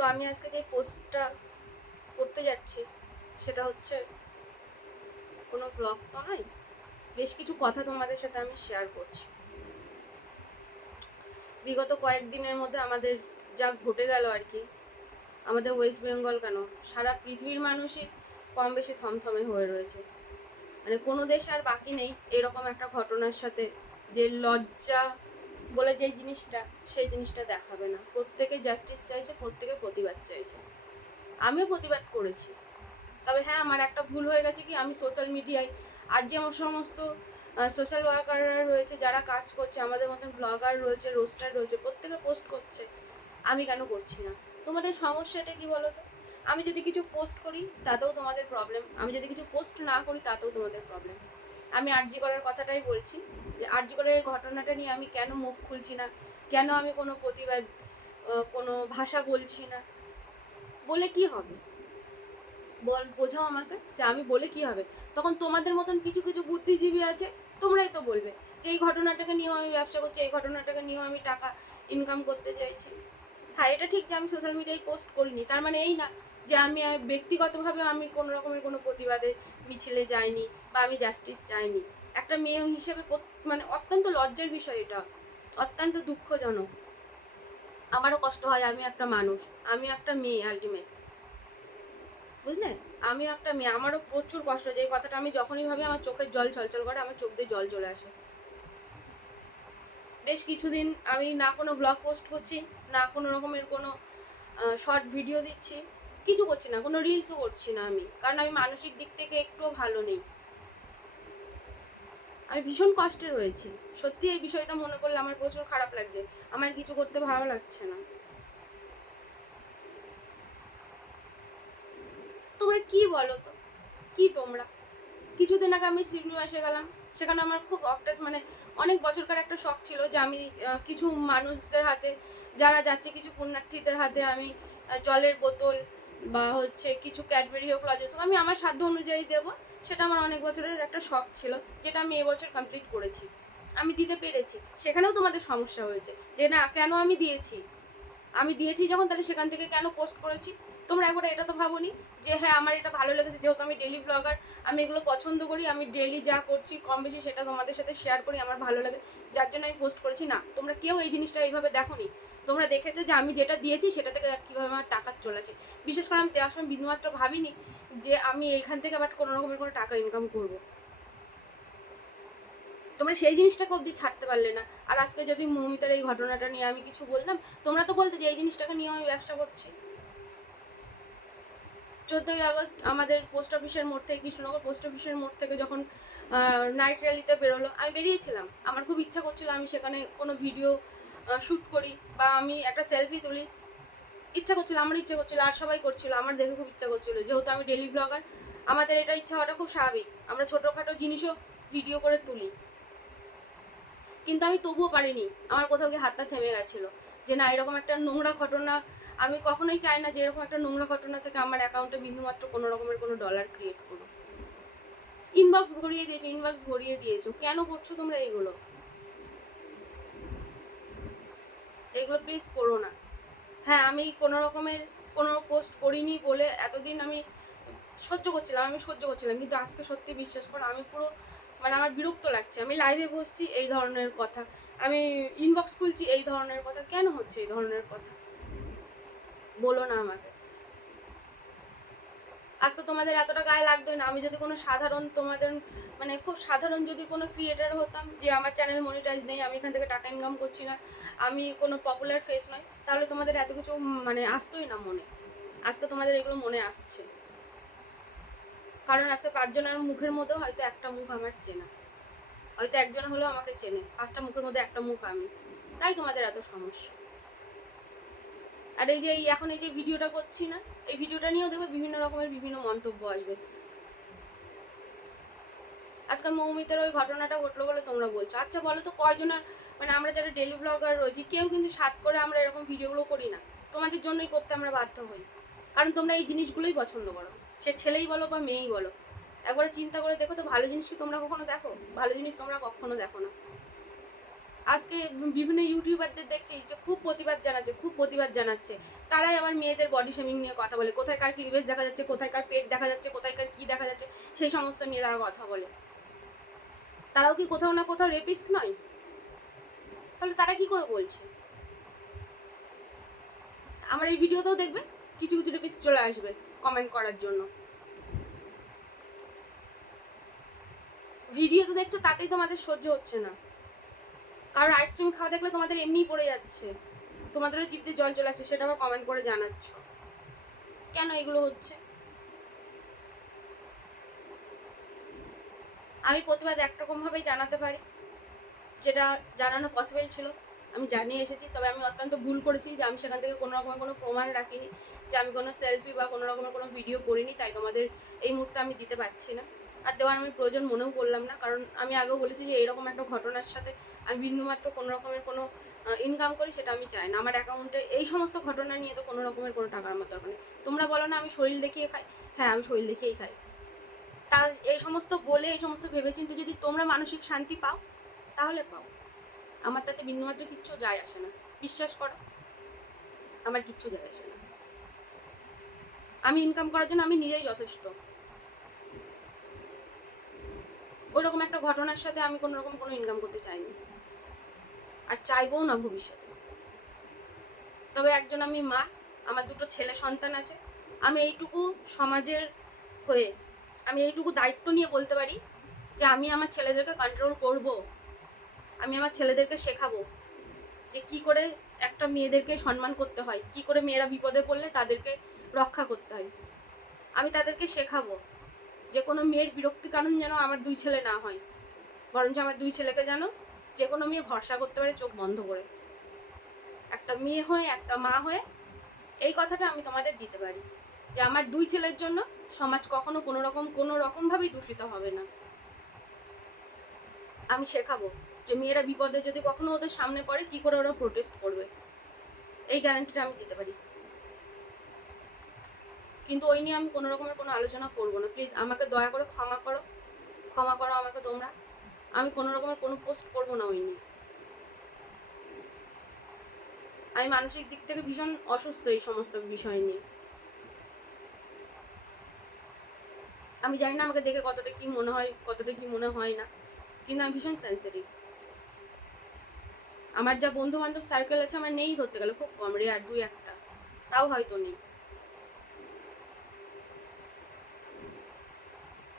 তো আমি আজকে যে পোস্টটা করতে যাচ্ছি সেটা হচ্ছে কোনো ব্লগ তো নয়, বেশ কিছু কথা তোমাদের সাথে আমি শেয়ার করছি। বিগত কয়েকদিনের মধ্যে আমাদের যা ঘটে গেল আর কি, আমাদের ওয়েস্ট বেঙ্গল কেন সারা পৃথিবীর মানুষই কম বেশি থমথমে হয়ে রয়েছে। মানে কোনো দেশ আর বাকি নেই এরকম একটা ঘটনার সাথে যে লজ্জা বলে যে জিনিসটা, সেই জিনিসটা দেখাবে না। প্রত্যেকে জাস্টিস চাইছে, প্রত্যেকে প্রতিবাদ চাইছে। আমিও প্রতিবাদ করেছি, তবে হ্যাঁ আমার একটা ভুল হয়ে গেছে কি, আমি সোশ্যাল মিডিয়ায় আর যে আমার সমস্ত সোশ্যাল ওয়ার্কাররা রয়েছে যারা কাজ করছে, আমাদের মতন ব্লগার রয়েছে, রোস্টার রয়েছে, প্রত্যেকে পোস্ট করছে, আমি কেন করছি না? তোমাদের সমস্যাটা কি বলো তো? আমি যদি কিছু পোস্ট করি তাতেও তোমাদের প্রবলেম, আমি যদি কিছু পোস্ট না করি তাতেও তোমাদের প্রবলেম। আমি আরজি করার কথাটাই বলছি, যে আরজি করার এই ঘটনাটা নিয়ে আমি কেন মুখ খুলছি না, কেন আমি কোনো প্রতিবাদ কোনো ভাষা বলছি না, বলে কি হবে? বোঝাও আমাকে যে আমি বলে কি হবে? তখন তোমাদের মতন কিছু কিছু বুদ্ধিজীবী আছে, তোমরাই তো বলবে যে এই ঘটনাটাকে নিয়েও আমি ব্যবসা করছি, এই ঘটনাটাকে নিয়েও আমি টাকা ইনকাম করতে চাইছি। হ্যাঁ, এটা ঠিক যে আমি সোশ্যাল মিডিয়ায় পোস্ট করিনি, তার মানে এই না যে আমি ব্যক্তিগতভাবে আমি কোনো রকমের কোনো প্রতিবাদে মিছিলে যাইনি বা আমি জাস্টিস চাইনি। একটা মেয়ে হিসেবে মানে অত্যন্ত লজ্জার বিষয় এটা, অত্যন্ত দুঃখজনক। আমারও কষ্ট হয়, আমি একটা মানুষ, আমি একটা মেয়ে আলটিমেট, বুঝলে? আমি একটা মেয়ে, আমারও প্রচুর কষ্ট। যে কথাটা আমি যখনই ভাবি আমার চোখের জল ছলছল করে, আমার চোখ দিয়ে জল চলে আসে। বেশ কিছুদিন আমি না কোনো ব্লগ পোস্ট করছি, না কোনো রকমের কোনো শর্ট ভিডিও দিচ্ছি, কিছু করছি না, কোনো রিলসও করছি না আমি, কারণ আমি মানসিক দিক থেকে একটুও ভালো নেই। আমি ভীষণ কষ্টে রয়েছি, সত্যি এই বিষয়টা মনে করলে আমার প্রচুর খারাপ লাগছে, আমার কিছু করতে ভালো লাগছে না। তোমরা কি বলো তো, কি তোমরা? কিছুদিন আগে আমি শ্রীনিবাসে গেলাম, সেখানে আমার খুব মানে অনেক বছরকার একটা শখ ছিল যে আমি কিছু মানুষদের হাতে, যারা যাচ্ছে কিছু পুণ্যার্থীদের হাতে আমি জলের বোতল বা হচ্ছে কিছু ক্যাডবেরি হোক, লজেস হোক, আমি আমার সাধ্য অনুযায়ী দেবো। সেটা আমার অনেক বছরের একটা শখ ছিল, যেটা আমি এবছর কমপ্লিট করেছি, আমি দিতে পেরেছি। সেখানেও তোমাদের সমস্যা হয়েছে যে না কেন আমি দিয়েছি যখন, তাহলে সেখান থেকে কেন পোস্ট করেছি? তোমরা একবার এটা তো ভাবোনি যে হ্যাঁ আমার এটা ভালো লেগেছে, যেহেতু আমি ডেলি ব্লগার, আমি এগুলো পছন্দ করি, আমি ডেলি যা করছি কম বেশি সেটা তোমাদের সাথে শেয়ার করি, আমার ভালো লাগে, যার জন্য আমি পোস্ট করেছি। না, তোমরা কেউ এই জিনিসটা এইভাবে দেখোনি। তোমরা দেখেছো যে আমি যেটা দিয়েছি সেটা থেকে কীভাবে আমার টাকা চলেছে। বিশেষ করে আমি দেওয়ার সময় বিন্দুমাত্র ভাবিনি যে আমি এখান থেকে আবার কোনো রকমের কোনো টাকা ইনকাম করবো। তোমরা সেই জিনিসটাকে অবধি ছাড়তে পারলে না। আর আজকে যদি মৌমিতার এই ঘটনাটা নিয়ে আমি কিছু বলতাম, তোমরা তো বলতে যে এই জিনিসটাকে নিয়ে আমি ব্যবসা করছি। 14ই আগস্ট আমাদের পোস্ট অফিসের মোড় থেকে, কৃষ্ণনগর পোস্ট অফিসের মোড় থেকে যখন নাইট র্যালিতে বেরোলো, আমি বেরিয়েছিলাম, আমার খুব ইচ্ছা করছিল আমি সেখানে কোনো ভিডিও শ্যুট করি বা আমি একটা সেলফি তুলি, ইচ্ছা করছিল, আমার ইচ্ছা করছিল, আর সবাই করছিল, আমার দেখে খুব ইচ্ছা করছিল। যেহেতু আমি ডেলি ব্লগার, আমাদের এটা ইচ্ছা হওয়াটা খুব স্বাভাবিক, আমরা ছোটোখাটো জিনিসও ভিডিও করে তুলি। কিন্তু আমি তবুও পারিনি, আমার কোথাও গিয়ে হাতটা থেমে গেছিলো যে না, এরকম একটা নোংরা ঘটনা, আমি কখনোই চাই না যে এরকম একটা নোংরা ঘটনা থেকে আমার অ্যাকাউন্টে বিন্দুমাত্র কোনো রকমের কোনো ডলার ক্রিয়েট করো। ইনবক্স ভরিয়ে দিয়েছো, কেন করছো তোমরা এইগুলো? প্লিজ করো না। হ্যাঁ, আমি কোনো রকমের কোনো পোস্ট করিনি বলে এতদিন আমি সহ্য করছিলাম, কিন্তু আজকে সত্যি বিশ্বাস করো আমি পুরো মানে আমার বিরক্ত লাগছে। আমি লাইভে বসছি এই ধরনের কথা, আমি ইনবক্স খুলছি এই ধরনের কথা, কেন হচ্ছে এই ধরনের কথা? বলো না আমাকে। আজকে তোমাদের এতটা গায়ে লাগবে না আমি যদি কোনো সাধারণ, তোমাদের মানে খুব সাধারণ যদি কোনো ক্রিয়েটার হতাম, যে আমার চ্যানেল মনিটাইজ নেই, আমি এখান থেকে টাকা ইনকাম করছি না, আমি কোনো পপুলার ফেস নয়, তাহলে তোমাদের এত কিছু মানে আসতোই না মনে। আজকে তোমাদের এগুলো মনে আসছে, কারণ আজকে 5 জনের মুখের মধ্যে হয়তো একটা মুখ আমার চেনা, হয়তো একজন হলেও আমাকে চেনে, 5টা মুখের মধ্যে একটা মুখ আমি, তাই তোমাদের এত সমস্যা। আর এই যে এখন এই যে ভিডিওটা করছি না, এই ভিডিওটা নিয়েও দেখবে বিভিন্ন রকমের বিভিন্ন মন্তব্য আসবে। আজকে মৌমিতার ওই ঘটনাটা ঘটলো বলে তোমরা বলছো, আচ্ছা বলো তো কয়জনের, মানে আমরা যারা ডেলি ব্লগার রয়েছি কেউ কিন্তু সাত করে আমরা এরকম ভিডিওগুলো করি না, তোমাদের জন্যই করতে আমরা বাধ্য হই, কারণ তোমরা এই জিনিসগুলোই পছন্দ করো, সে ছেলেই বলো বা মেয়েই বলো। একবার চিন্তা করে দেখো তো, ভালো জিনিস কি তোমরা কখনো দেখো? ভালো জিনিস তোমরা কখনো দেখো না। আজকে বিভিন্ন ইউটিউবারদের দেখছি যে খুব প্রতিবাদ জানাচ্ছে তারাই আবার মেয়েদের বডি শেমিং নিয়ে কথা বলে, কোথায় কার ক্লিভেজ দেখা যাচ্ছে, কোথায় কার পেট দেখা যাচ্ছে, কোথায় কার কী দেখা যাচ্ছে, সেই সমস্ত নিয়ে তারা কথা বলে। তারাও কি কোথাও না কোথাও রেপিস্ট নয়? তাহলে তারা কি করে বলছে? আমার এই ভিডিওতেও দেখবে কিছু কিছু রেপিস্ট চলে আসবে কমেন্ট করার জন্য। ভিডিও তো দেখছো, তাতেই তোমাদের সহ্য হচ্ছে না। কারণ আইসক্রিম খাওয়া দেখলে তোমাদের এমনিই পড়ে যাচ্ছে, তোমাদেরও জিভ দিয়ে জল চলে আসছে, সেটা আবার কমেন্ট করে জানাচ্ছ। কেন এগুলো হচ্ছে? আমি প্রতিবাদ একরকমভাবেই জানাতে পারি, যেটা জানানো পসিবল ছিল আমি জানিয়ে এসেছি। তবে আমি অত্যন্ত ভুল করেছি যে আমি সেখান থেকে কোনো রকমের কোনো প্রমাণ রাখিনি, যে আমি কোনো সেলফি বা কোনো রকমের কোনো ভিডিও করিনি, তাই তোমাদের এই মুহূর্তে আমি দিতে পারছি না। আর দেওয়ার আমি প্রয়োজন মনেও করলাম না, কারণ আমি আগেও বলেছি যে এইরকম একটা ঘটনার সাথে আমি বিন্দুমাত্র কোনো রকমের কোনো ইনকাম করি সেটা আমি চাই না। আমার অ্যাকাউন্টে এই সমস্ত ঘটনা নিয়ে তো কোনো রকমের কোনো টাকার আমার দরকার নেই। তোমরা বলো না আমি শরীর দেখিয়ে খাই, হ্যাঁ আমি শরীর দেখিয়েই খাই। তা এই সমস্ত বলে, এই সমস্ত ভেবেচিন্তে যদি তোমরা মানসিক শান্তি পাও তাহলে পাও, আমার তাতে বিন্দুমাত্র কিচ্ছু যায় আসে না। বিশ্বাস করো, আমার কিচ্ছু যায় আসে না। আমি ইনকাম করার জন্য আমি নিজেই যথেষ্ট। ওইরকম একটা ঘটনার সাথে আমি কোনো রকম কোনো ইনকাম করতে চাইনি, আর চাইবও না ভবিষ্যতে। তবে একজন আমি মা, আমার দুটো ছেলে সন্তান আছে। আমি এইটুকু সমাজের হয়ে আমি এইটুকু দায়িত্ব নিয়ে বলতে পারি যে আমি আমার ছেলেদেরকে কন্ট্রোল করব। আমি আমার ছেলেদেরকে শেখাবো যে কি করে একটা মেয়েদেরকে সম্মান করতে হয়, কি করে মেয়েরা বিপদে পড়লে তাদেরকে রক্ষা করতে হয়। আমি তাদেরকে শেখাবো যে কোনো মেয়ের বিরক্তি কারণ যেন আমার দুই ছেলে না হয়, বরঞ্চ আমার দুই ছেলেকে যেন যে কোনো মেয়ে ভরসা করতে পারে চোখ বন্ধ করে। একটা মেয়ে হয়ে, একটা মা হয়ে এই কথাটা আমি তোমাদের দিতে পারি যে আমার দুই ছেলের জন্য সমাজ কখনো কোনো রকমভাবেই দূষিত হবে না। আমি শেখাবো যে মেয়েরা বিপদে যদি কখনো ওদের সামনে পড়ে কি করে ওরা প্রোটেস্ট করবে, এই গ্যারান্টিটা আমি দিতে পারি। কিন্তু ওই নিয়ে আমি কোনো রকমের কোনো আলোচনা করবো না। প্লিজ আমাকে দয়া করে ক্ষমা করো আমাকে তোমরা। আমি কোনো রকমের কোনো পোস্ট করবো না ওই নিয়ে। আমি মানসিক দিক থেকে ভীষণ অসুস্থ এই সমস্ত বিষয় নিয়ে। আমি জানি না আমাকে দেখে কতটা কি মনে হয়, কতটা কি মনে হয় না, কিন্তু আমি ভীষণ সেন্সিটিভ। আমার যা বন্ধু বান্ধব সার্কেল আছে আমার নেই ধরতে গেলে, খুব কম, রেয়ার দুই একটা, তাও হয়তো নেই।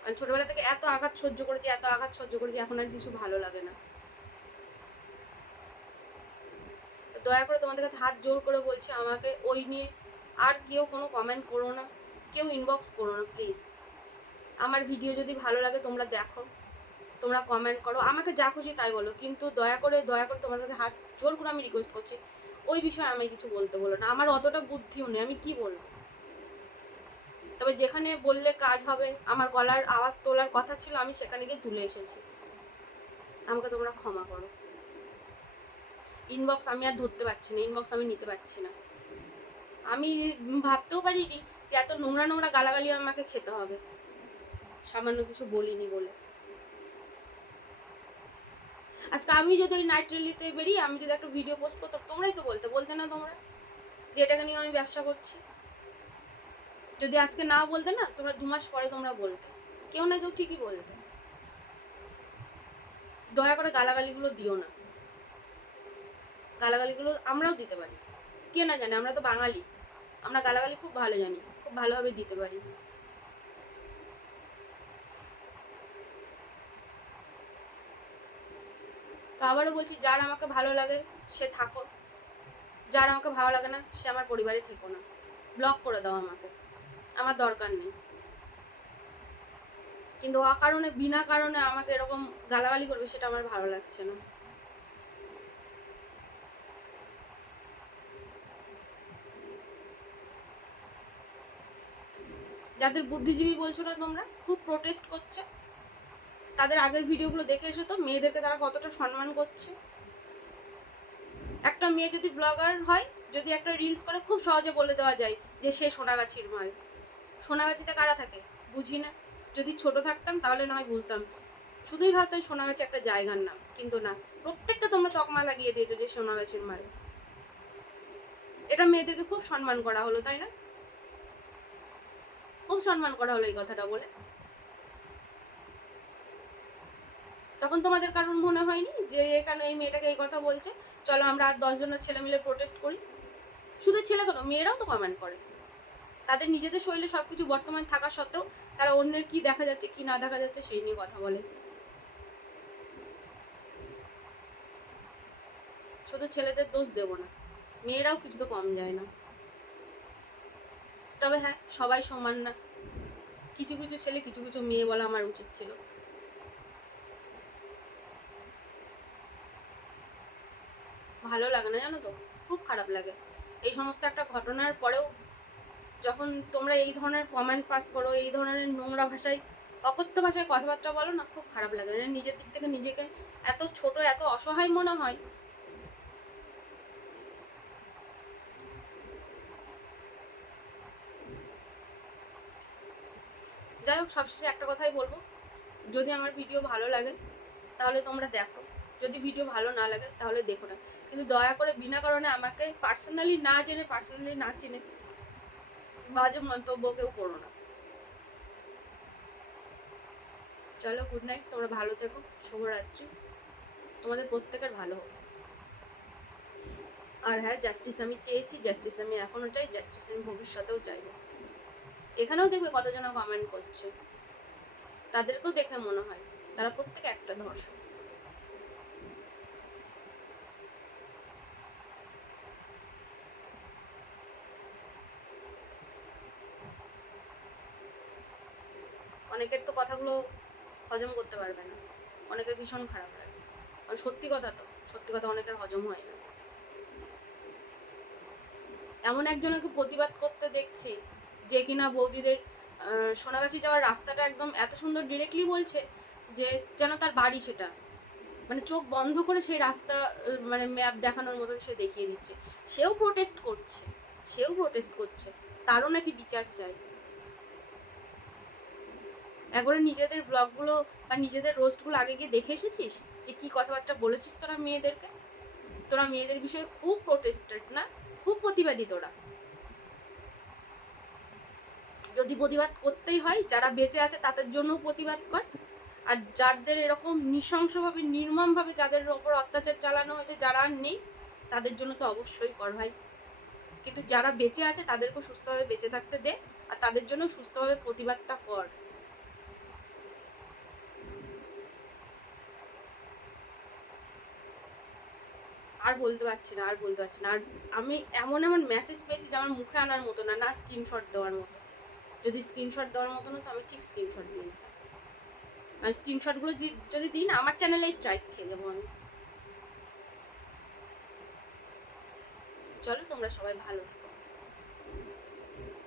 কারণ ছোটবেলা থেকে এত আঘাত সহ্য করেছি, এখন আর কিছু ভালো লাগে না। দয়া করে তোমাদের কাছে হাত জোর করে বলছি, আমাকে ওই নিয়ে আর কেউ কোনো কমেন্ট করো না, কেউ ইনবক্স করো না প্লিজ। আমার ভিডিও যদি ভালো লাগে তোমরা দেখো, তোমরা কমেন্ট করো, আমাকে যা খুশি তাই বলো, কিন্তু দয়া করে তোমাদের কাছে হাত জোর করে আমি রিকোয়েস্ট করছি ওই বিষয়ে আমি কিছু বলতে বলো না। আমার অতটা বুদ্ধিও নেই, আমি কি বলবো। তবে যেখানে বললে কাজ হবে, আমার গলার আওয়াজ তোলার কথা ছিল, আমি সেখানে গিয়ে তুলে এসেছি। আমাকে তোমরা ক্ষমা করো। ইনবক্স আমি আর ধরতে পারছি না, ইনবক্স আমি নিতে পারছি না। আমি ভাবতেও পারিনি যে এত নোংরা গালাগালি আমাকে খেতে হবে সামান্য কিছু বলিনি বলে। আজকে আমি যদি ওই নাইট র্যালিতে বেরিয়ে আমি যদি একটা ভিডিও পোস্ট করতাম, তোমরাই তো বলতে না তোমরা যে এটাকে নিয়ে আমি ব্যবসা করছি। যদি আজকে না বলতে না, তোমরা 2 মাস পরে তোমরা বলতে, কেউ না কেউ ঠিকই বলতে। দয়া করে গালাগালিগুলো দিও না, গালাগালিগুলো আমরাও দিতে পারি, কে না জানে, আমরা তো বাঙালি, আমরা গালাগালি খুব ভালো জানি, খুব ভালোভাবে দিতে পারি। তো আবারও বলছি, যার আমাকে ভালো লাগে সে থাকো, যার আমাকে ভালো লাগে না সে আমার পরিবারে থেকো না, ব্লক করে দাও আমাকে, আমার দরকার নেই। কিন্তু অকারণে বিনা কারণে আমাকে এরকম গালাগালি করবে সেটা আমার ভালো লাগছে না। যাদের বুদ্ধিজীবী বলছো না তোমরা, খুব প্রোটেস্ট করছে, তাদের আগের ভিডিওগুলো দেখে এসো তো, মেয়েদেরকে তারা কতটা সম্মান করছে। একটা মেয়ে যদি ব্লগার হয়, যদি একটা রিলস করে, খুব সহজে বলে দেওয়া যায় যে সে সোনাগাছির মাল। সোনাগাছিতে কারা থাকে বুঝি না, যদি ছোট থাকতাম তাহলে না হয় বুঝতাম, শুধুই ভাবতাম সোনাগাছি একটা জায়গার নাম, কিন্তু না, প্রত্যেকটা তোমরা তকমা লাগিয়ে দিয়েছো যে সোনাগাছির মাল। এটা মেয়েদেরকে খুব সম্মান করা হলো, তাই না? খুব সম্মান করা হলো এই কথাটা বলে। তখন তোমাদের কারণ মনে হয়নি যে এখানে এই মেয়েটাকে এই কথা বলছে, চলো আমরা আর 10 জনের ছেলে মিলে প্রোটেস্ট করি? শুধু ছেলে কেন, মেয়েরাও তো কমেন্ট করে। তাদের নিজেদের শরীরে সবকিছু বর্তমান থাকা সত্ত্বেও তারা অন্যের কি দেখা যাচ্ছে কি না দেখা যাচ্ছে সেই নিয়ে কথা বলে। শুধু ছেলেদের দোষ দেব না, মেয়েরাও কিছু তো কম যায় না। তবে হ্যাঁ, সবাই সমান না, কিছু কিছু ছেলে কিছু কিছু মেয়ে বলা আমার উচিত ছিল। ভালো লাগে না, জানো তো, খুব খারাপ লাগে। এই সমস্ত একটা ঘটনার পরেও যখন তোমরা এই ধরনের কমেন্ট পাস করো, এই ধরনের নোংরা ভাষায়, অকথ্য ভাষায় কথাবার্তা বলো না, খুব খারাপ লাগে। মানে নিজের দিক থেকে নিজেকে এত ছোট, এত অসহায় মনে হয়। যাই হোক, সবশেষে একটা কথাই বলবো, যদি আমার ভিডিও ভালো লাগে তাহলে তোমরা দেখো, যদি ভিডিও ভালো না লাগে তাহলে দেখো না। কিন্তু দয়া করে বিনা কারণে আমাকে পার্সোনালি না জেনে, পার্সোনালি না চিনে বাজে মন্তব্য কেউ করো না। চলো, গুড নাইট, তোমরা ভালো থেকো, শুভরাত্রি, তোমাদের প্রত্যেকের ভালো হোক। আর হ্যাঁ, জাস্টিস আমি চেয়েছি, জাস্টিস আমি এখনও চাই, জাস্টিস আমি ভবিষ্যতেও চাইব। এখানেও দেখবে কতজন কমেন্ট করছে, তাদেরকেও দেখে মনে হয় তারা প্রত্যেকে একটা ধর্ষক। অনেকের তো কথাগুলো হজম করতে পারবে না, অনেকের ভীষণ খারাপ লাগে। আর সত্যি কথা তো, সত্যি কথা অনেকের হজম হয় না। এমন একজনকে প্রতিবাদ করতে দেখছি যে কিনা বৌদিদের সোনাগাছি যাওয়ার রাস্তাটা একদম এত সুন্দর ডিরেক্টলি বলছে যে যেন তার বাড়ি সেটা, মানে চোখ বন্ধ করে সেই রাস্তা মানে ম্যাপ দেখানোর মতন সে দেখিয়ে দিচ্ছে। সেও প্রোটেস্ট করছে, সেও প্রোটেস্ট করছে, তারও নাকি বিচার চাই। একবারে নিজেদের ব্লগগুলো বা নিজেদের রোস্টগুলো আগে গিয়ে দেখে এসেছিস যে কী কথাবার্তা বলেছিস তোরা মেয়েদেরকে? তোরা মেয়েদের বিষয়ে খুব প্রোটেস্টেড না, খুব প্রতিবাদী তোরা। যদি প্রতিবাদ করতেই হয়, যারা বেঁচে আছে তাদের জন্যও প্রতিবাদ কর, আর যাদের এরকম নৃশংসভাবে নির্মমভাবে যাদের ওপর অত্যাচার চালানো হয়েছে, যারা আর নেই, তাদের জন্য তো অবশ্যই কর ভাই। কিন্তু যারা বেঁচে আছে তাদেরকেও সুস্থভাবে বেঁচে থাকতে দে, আর তাদের জন্য সুস্থভাবে প্রতিবাদটা কর। আর বলতে পারছি না, আর বলতে পারছি না। আর আমি এমন এমন মেসেজ পেয়েছি যে আমার মুখে আনার মতো না, না স্ক্রিনশট দেওয়ার মতো। যদি স্ক্রিনশট দেওয়ার মতো না তো আমি ঠিক স্ক্রিনশট দিই। আর স্ক্রিনশটগুলো যদি দিই না, আমার চ্যানেলে স্ট্রাইক খেয়ে যাবো আমি। চলো, তোমরা সবাই ভালো থেকো।